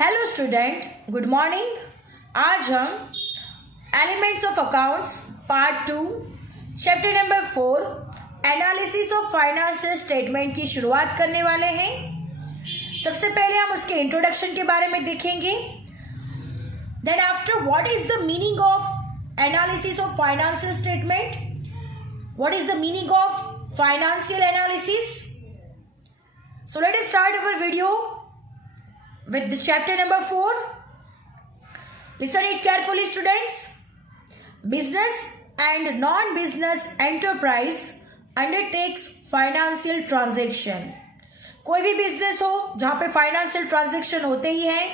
Hello student, good morning. आज हम elements of accounts part 2 chapter number 4 analysis of financial statement की शुरुआत करने वाले हैं। सबसे पहले हम उसके इंट्रोडक्शन के बारे में देखेंगे। Then after, what is the meaning of analysis of financial statement, what is the meaning of financial analysis. So let us start our video with the chapter number 4. Listen it carefully, students. Business and non-business enterprise undertakes financial transaction. कोई भी business हो जहां पे financial transaction होते ही हैं.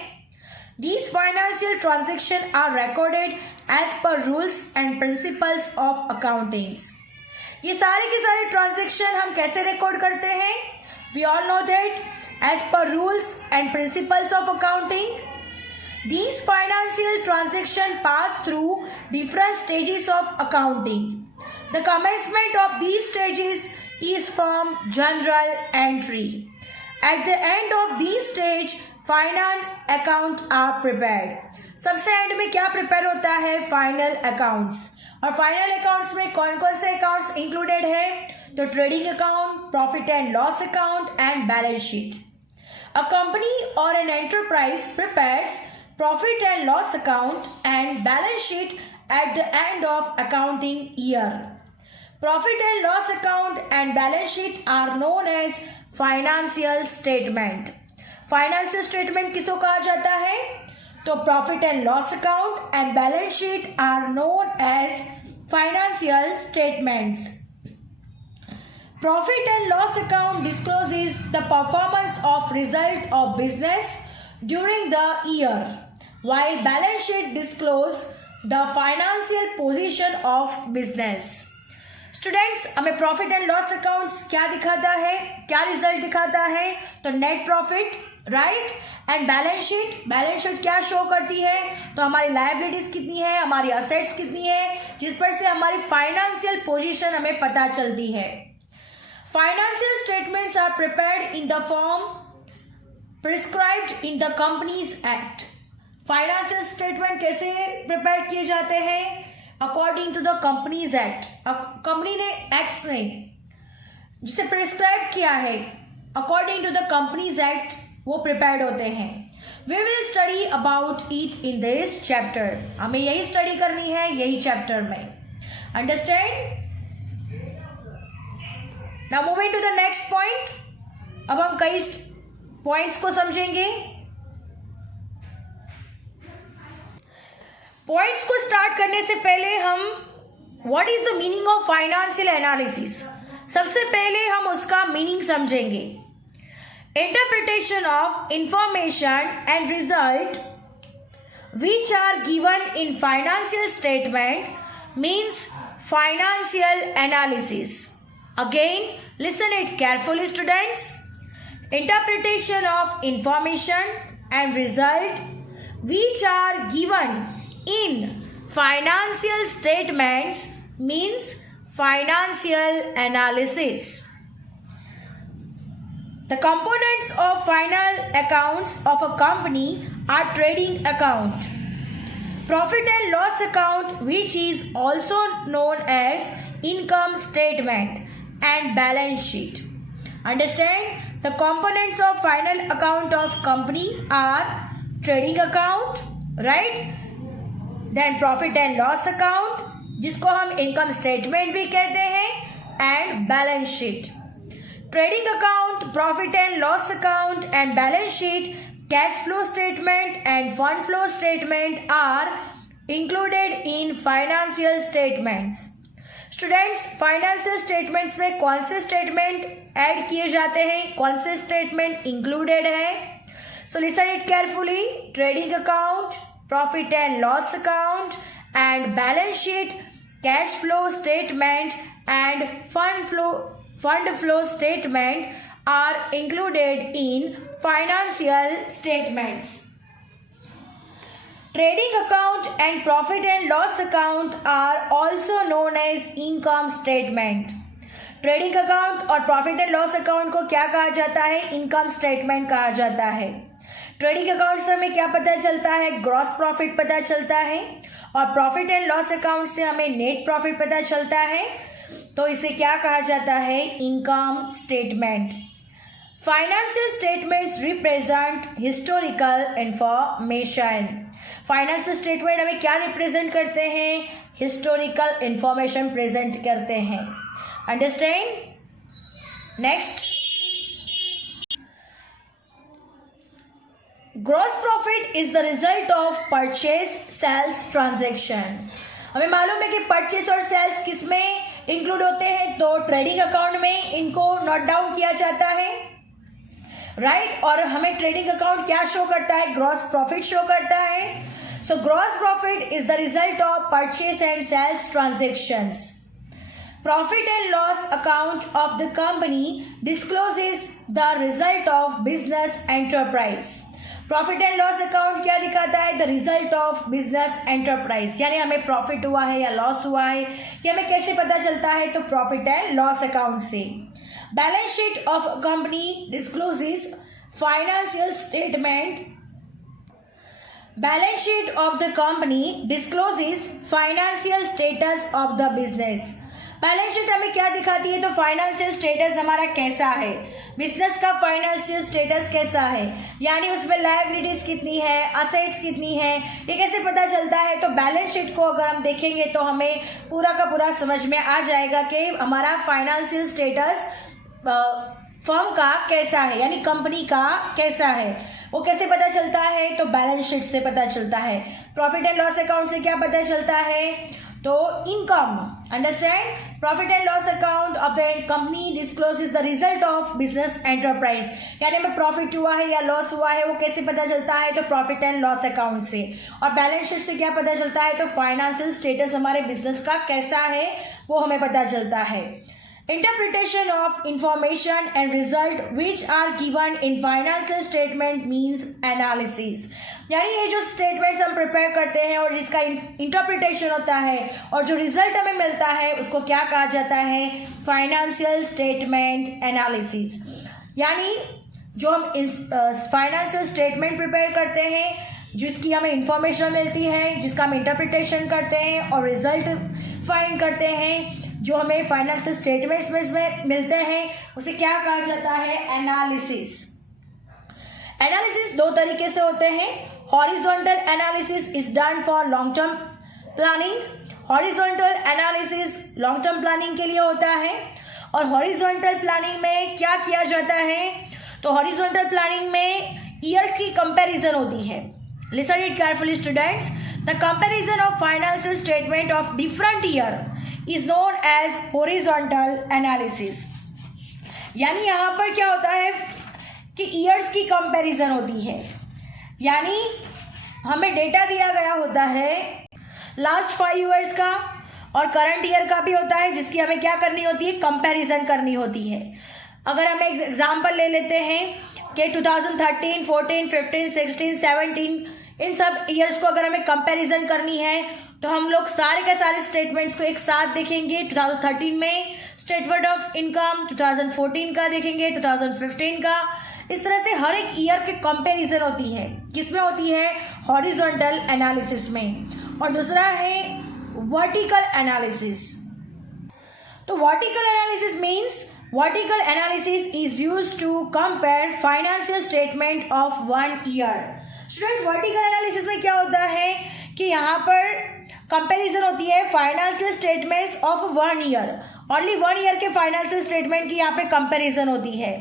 These financial transactions are recorded as per rules and principles of accounting. ये सारे के सारे ट्रांजेक्शन हम कैसे रिकॉर्ड करते हैं? We all know that as per rules and principles of accounting, these financial transactions pass through different stages of accounting. The commencement of these stages is from journal entry. At the end of these stage, final accounts are prepared. सबसे and में क्या prepare होता है? Final accounts. और final accounts में कौन कौन से अकाउंट्स इंक्लूडेड है? तो trading account, profit and loss account and balance sheet. A company or an enterprise prepares profit and loss account and balance sheet at the end of accounting year. Profit and loss account and balance sheet are known as financial statement. Financial statement किसको कहा जाता है? तो profit and loss account and balance sheet are known as financial statements. Profit and loss account discloses the performance of result of business during the year, while balance sheet disclose the financial position of business. Students, हमें profit and loss accounts क्या दिखाता है, क्या result दिखाता है? तो net profit, right. And balance sheet क्या show करती है? तो हमारी लायबिलिटीज कितनी है, हमारी असेट्स कितनी है, जिस पर से हमारी फाइनेंशियल पोजीशन हमें पता चलती है. Financial statements are prepared in the form prescribed in the Companies Act. Financial statement कैसे प्रिपेयर किए जाते हैं? According to the Companies Act. Company ने एक्ट ने जिसे प्रिस्क्राइब किया है, according to the Companies Act वो प्रिपेयर्ड होते हैं. We will study about it in this chapter. हमें यही स्टडी करनी है यही चैप्टर में. Understand? Now moving to the next point. अब हम कई पॉइंट्स को समझेंगे. पॉइंट्स को स्टार्ट करने से पहले हम what is the meaning of financial analysis, सबसे पहले हम उसका मीनिंग समझेंगे. Interpretation of information and result which are given in financial statement means financial analysis. Again, listen it carefully, students. Interpretation of information and result which are given in financial statements means financial analysis. The components of final accounts of a company are trading account, profit and loss account which is also known as income statement, and balance sheet. Understand? The components of final account of company are trading account, right? Then profit and loss account, जिसको हम income statement भी कहते हैं, and balance sheet. Trading account, profit and loss account and balance sheet, cash flow statement and fund flow statement are included in financial statements. Students, financial statements में कौन से statement add किए जाते हैं, कौन से स्टेटमेंट इंक्लूडेड है? So listen it carefully. Trading account, profit and loss account and balance sheet, cash flow statement and fund flow statement are included in financial statements. Trading account and profit and loss account are also known as income statement. Trading account और profit and loss account को क्या कहा जाता है? Income statement कहा जाता है. Trading account से हमें क्या पता चलता है? ग्रॉस प्रॉफिट पता चलता है, और प्रॉफिट एंड लॉस अकाउंट से हमें नेट प्रॉफिट पता चलता है। तो इसे क्या कहा जाता है? Income statement. Financial statements represent historical information. Financial statement हमें क्या रिप्रेजेंट करते हैं? हिस्टोरिकल इंफॉर्मेशन प्रेजेंट करते हैं। Understand? Next, gross profit is the result of purchase sales transaction. हमें मालूम है कि परचेज और सेल्स किसमें इंक्लूड होते हैं? तो ट्रेडिंग अकाउंट में इनको नोट डाउन किया जाता है, राइट। और हमें ट्रेडिंग अकाउंट क्या शो करता है? ग्रॉस प्रॉफिट शो करता है। So gross profit is the result of purchase and sales transactions. Profit and loss account of the company discloses the result of business enterprise. Profit and loss account क्या दिखाता है? The result of business enterprise, यानी हमें profit हुआ है या loss हुआ है, ये हमें कैसे पता चलता है? तो प्रॉफिट एंड लॉस अकाउंट से। Balance sheet of company discloses financial statement. Balance sheet of the company discloses financial status of the business. Balance sheet हमें क्या दिखाती है? तो फाइनेंशियल स्टेटस हमारा कैसा है, बिजनेस का फाइनेंशियल स्टेटस कैसा है, यानी उसमें लायबिलिटीज कितनी है, असेट्स कितनी है, ये कैसे पता चलता है? तो बैलेंस शीट को अगर हम देखेंगे तो हमें पूरा का पूरा समझ में आ जाएगा कि हमारा फाइनेंशियल स्टेटस फर्म का कैसा है, यानी कंपनी का कैसा है। वो कैसे पता चलता है? तो बैलेंस शीट से पता चलता है। प्रॉफिट एंड लॉस अकाउंट से क्या पता चलता है? तो income. Understand? Profit and loss account of the company discloses the result of business enterprise, यानी हमें प्रॉफिट हुआ है या लॉस हुआ है वो कैसे पता चलता है? तो प्रॉफिट एंड लॉस अकाउंट से। और बैलेंस शीट से क्या पता चलता है? तो फाइनेंशियल स्टेटस हमारे बिजनेस का कैसा है वो हमें पता चलता है। Interpretation of information and result which are given in financial statement means analysis। यानी ये जो स्टेटमेंट्स हम प्रिपेयर करते हैं और जिसका इंटरप्रिटेशन होता है और जो रिजल्ट हमें मिलता है उसको क्या कहा जाता है? Financial statement analysis. यानी जो हम फाइनेंशियल स्टेटमेंट प्रिपेयर करते हैं, जिसकी हमें इंफॉर्मेशन मिलती है, जिसका हम इंटरप्रिटेशन करते हैं और रिजल्ट फाइंड करते हैं, जो हमें फाइनेंशियल स्टेटमेंट्स में मिलते हैं, उसे क्या कहा जाता है? एनालिसिस। एनालिसिस दो तरीके से होते हैं। Horizontal analysis is done for long term planning. Horizontal analysis long term planning के लिए होता है। और हॉरिजॉन्टल प्लानिंग में क्या किया जाता है? तो हॉरिजॉन्टल प्लानिंग में ईयर्स की कंपैरिजन होती है। Listen it carefully students. The comparison of financial statement of different year is known as horizontal analysis. यानी यहाँ पर क्या होता है कि ईयर्स की कंपैरिजन होती है, यानी हमें डेटा दिया गया होता है लास्ट 5 ईयर्स का और करंट ईयर का भी होता है, जिसकी हमें क्या करनी होती है? कंपैरिजन करनी होती है। अगर हम एक एग्जांपल ले लेते हैं कि 2013, 14, 15, 16, 17 इन सब ईयर्स को अगर हमें कंपैरिजन करनी है तो हम लोग सारे के सारे स्टेटमेंट्स को एक साथ देखेंगे। 2013 में स्टेटमेंट ऑफ इनकम, 2014 का देखेंगे, 2015 का। इस तरह से हर एक ईयर के कंपैरिजन होती है। किसमें होती है? हॉरिजॉन्टल एनालिसिस में। और दूसरा है वर्टिकल एनालिसिस। तो vertical analysis means vertical analysis is used to compare financial statement of 1 year. Students, vertical analysis में क्या होता है कि यहाँ पर कंपैरिजन होती है financial statements of 1 year. Only 1 year के फाइनेंशियल स्टेटमेंट की यहाँ पे कंपैरिजन होती है।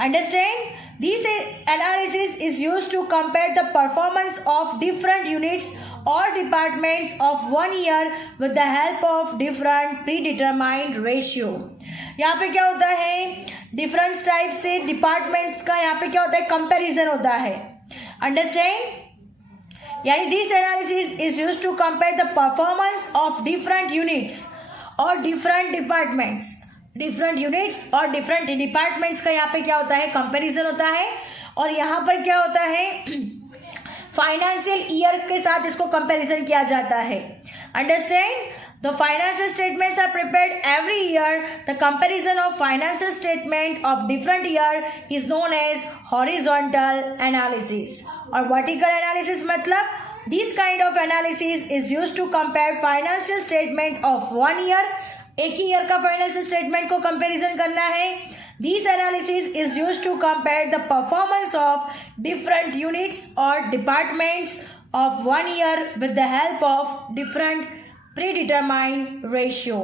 Understand? This analysis is used to compare the performance of different units और departments of 1 year with the help of different predetermined ratio. यहाँ पे क्या होता है? डिफरेंट टाइप से डिपार्टमेंट्स का यहाँ पे क्या होता है? कंपैरिजन होता है। अंडरस्टैंड? यानी this analysis is used to compare the performance of different units और डिफरेंट डिपार्टमेंट्स। डिफरेंट यूनिट्स और डिफरेंट डिपार्टमेंट्स का यहाँ पे क्या होता है? कंपैरिजन होता है। और यहाँ पर क्या होता है? फाइनेंशियल ईयर के साथ इसको कंपैरिजन किया जाता है। Understand? The financial statements are prepared every year. The comparison of financial statement of different year is known as horizontal analysis. और vertical analysis मतलब this kind of analysis is used to compare financial statement of one year. एक ही year का financial statement को comparison करना है. This analysis is used to compare the performance of different units और departments of one year with the help of different predetermined ratio.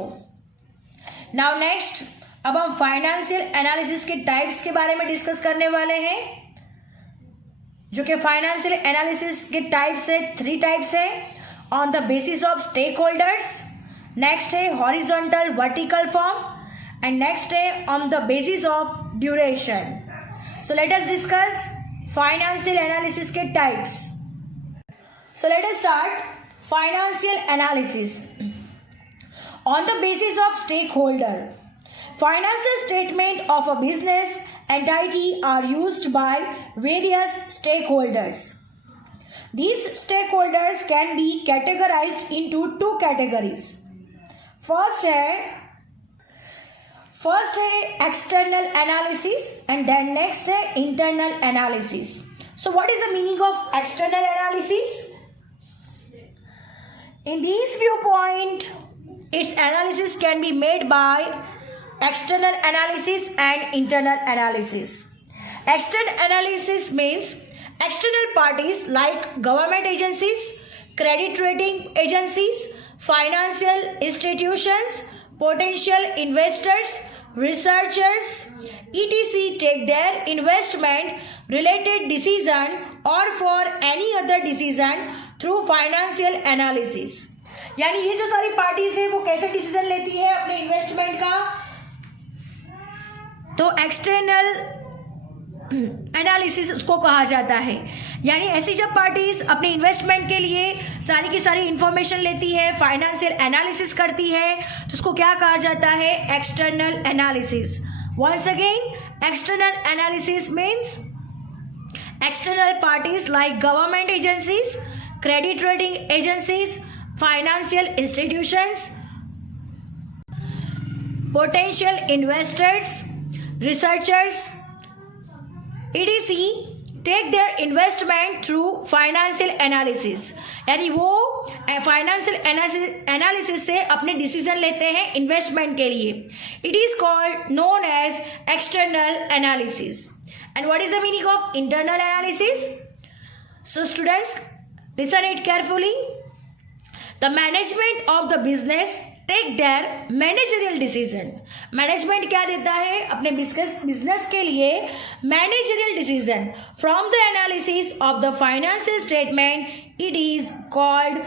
Now next, अब हम financial analysis के टाइप्स के बारे में डिस्कस करने वाले हैं, जो कि फाइनेंशियल एनालिसिस के टाइप्स है, 3 टाइप्स है. On the basis of stakeholders, next है horizontal vertical form and next है on the basis of duration. So let us discuss financial analysis के types. So let us start financial analysis. On the basis of stakeholder, financial statement of a business entity are used by various stakeholders. These stakeholders can be categorized into 2 categories. First है external analysis and then next है internal analysis. So what is the meaning of external analysis? In this viewpoint, its analysis can be made by external analysis and internal analysis. External analysis means external parties like government agencies, credit rating agencies, financial institutions, potential investors, researchers, etc. take their investment related decision or for any other decision through financial analysis. यानी ये जो सारी parties है वो कैसे decision लेती है अपने इन्वेस्टमेंट का, तो एक्सटर्नल एनालिसिस उसको कहा जाता है. यानी ऐसी जब पार्टीज अपने इन्वेस्टमेंट के लिए सारी की सारी इंफॉर्मेशन लेती है, फाइनेंशियल एनालिसिस करती है, तो उसको क्या कहा जाता है? External analysis. Once again, external analysis means external parties like government agencies, credit rating agencies, financial institutions, potential investors, researchers, etc. take their investment through financial analysis. यानी वो फाइनेंशियल एनालिसिस से अपने डिसीजन लेते हैं इन्वेस्टमेंट के लिए. It is called known as external analysis. And what is the meaning of internal analysis? So students, listen it carefully. The management of the business take their managerial decision. Management क्या देता है अपने business के लिए? Managerial decision from the analysis of the financial statement. It is called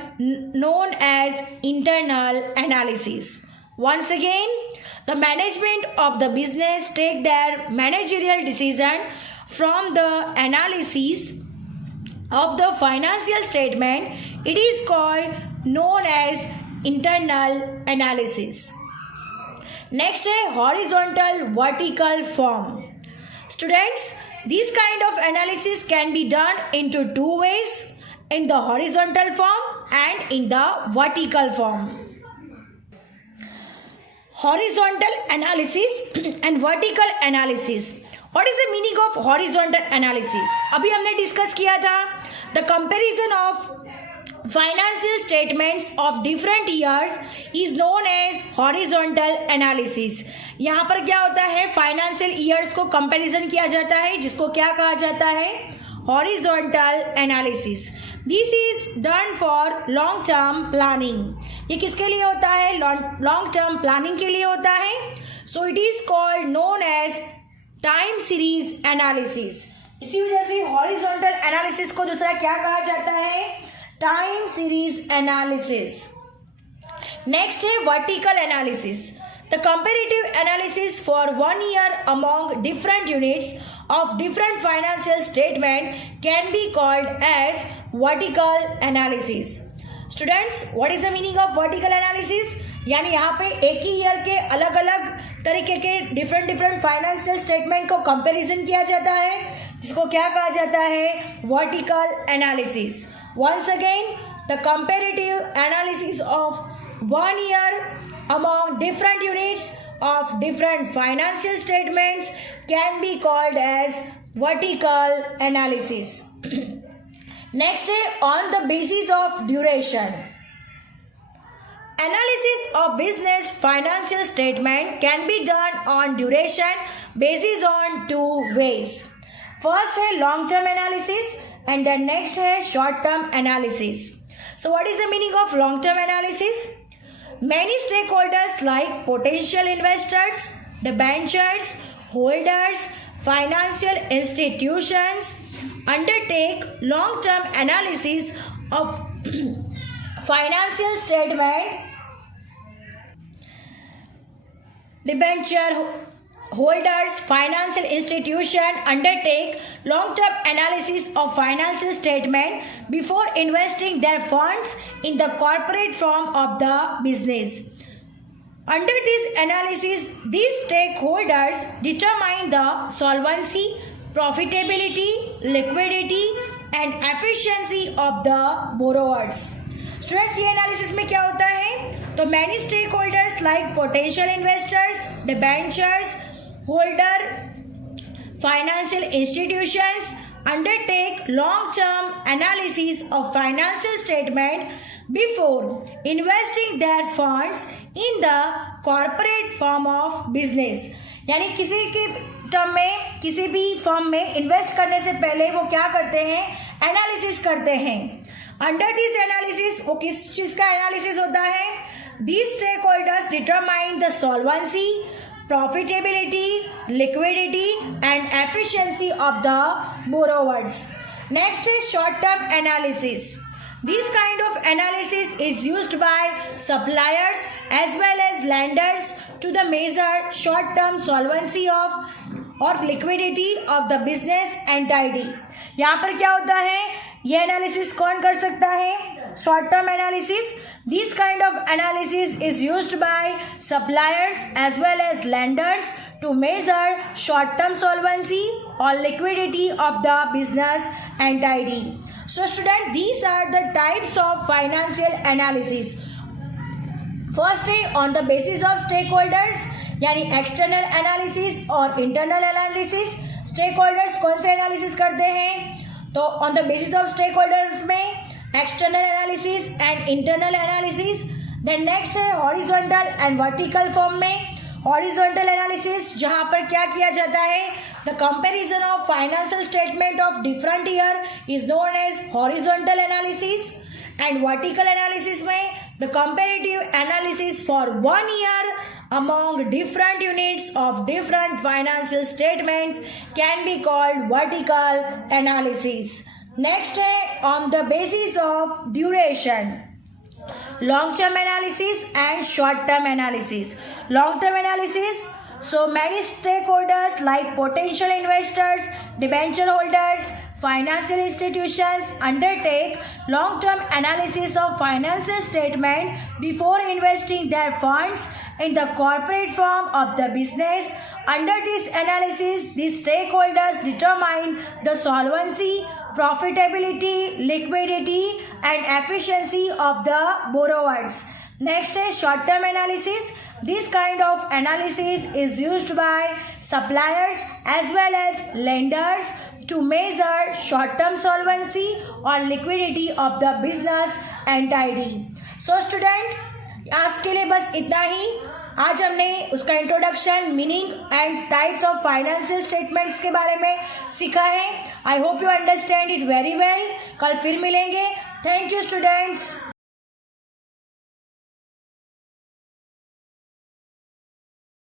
known as internal analysis. Once again, the management of the business take their managerial decision from the analysis of the financial statement. It is called known as internal analysis. Next है horizontal vertical form. Students, this kind of analysis can be done into 2 ways, in the horizontal form and in the vertical form. Horizontal analysis and vertical analysis. What is the meaning of horizontal analysis? अभी हमने discuss किया था the comparison of financial statements of different years is known as horizontal analysis. यहाँ पर क्या होता है? Financial years को कंपैरिजन किया जाता है, जिसको क्या कहा जाता है? Horizontal analysis. This is done for long term planning. ये किसके लिए होता है? लॉन्ग टर्म प्लानिंग के लिए होता है. So it is called known as time series analysis. इसी वजह से हॉरिजॉन्टल एनालिसिस को दूसरा क्या कहा जाता है? Time series analysis. नेक्स्ट है vertical analysis. The comparative analysis for 1 year among different units of different financial statement can be called as vertical analysis. Students, what is the meaning of vertical analysis? यानी यहाँ पे एक ही year के अलग अलग तरीके के डिफरेंट फाइनेंशियल स्टेटमेंट को कंपैरिजन किया जाता है, जिसको क्या कहा जाता है? Vertical analysis. Once again, the comparative analysis of 1 year among different units of different financial statements can be called as vertical analysis. Next, on the basis of duration. Analysis of business financial statement can be done on duration basis on two ways. First है long term analysis and the next है short term analysis. So what is the meaning of long term analysis? Many stakeholders like potential investors, debentures, holders, financial institutions undertake long term analysis of financial statement. Debenture holders, financial institution undertake long-term analysis of financial statement before investing their funds in the corporate form of the business. Under this analysis, these stakeholders determine the solvency, profitability, liquidity and efficiency of the borrowers. Students, ये analysis में क्या होता है? तो many stakeholders like potential investors, debentures, holder, financial institutions undertake long-term analysis of financial statement before investing their funds in the corporate form of business. यानी किसी की term में किसी भी फर्म में इन्वेस्ट करने से पहले वो क्या करते हैं? एनालिसिस करते हैं. अंडर दिस एनालिसिस वो किस चीज का एनालिसिस होता है? These stakeholders determine the solvency, profitability, liquidity and efficiency of the borrowers. Next is short-term analysis. This kind of analysis is used by suppliers as well as lenders to the measure short-term solvency of or liquidity of the business entity. यहाँ पर क्या होता है? ये analysis कौन कर सकता है? Short term analysis. This kind of analysis is used by suppliers as well as lenders to measure short term solvency और liquidity of the business entity. So student, these are the types of financial analysis. First है on the basis of stakeholders, यानी external analysis और internal analysis. Stakeholders कौन से analysis करते हैं? तो on the basis of stakeholders में external analysis and internal analysis. Then next है हॉरिजॉन्टल एंड वर्टिकल फॉर्म में. हॉरिजॉन्टल एनालिसिस जहां पर क्या किया जाता है? The comparison of financial statement of different year is known as horizontal analysis. And vertical analysis में the comparative analysis for 1 year among different units of different financial statements can be called vertical analysis. Next है on the basis of duration. Long-term analysis and short-term analysis. Long-term analysis, so many stakeholders like potential investors, debenture holders, financial institutions undertake long-term analysis of financial statement before investing their funds in the corporate form of the business. Under this analysis, the stakeholders determine the solvency, profitability, liquidity and efficiency of the borrowers. Next is short-term analysis. This kind of analysis is used by suppliers as well as lenders to measure short-term solvency or liquidity of the business entity. So student, आज के लिए बस इतना ही. आज हमने उसका introduction, meaning and types of financial statements के बारे में सीखा है. I hope you understand it very well. कल फिर मिलेंगे. Thank you students.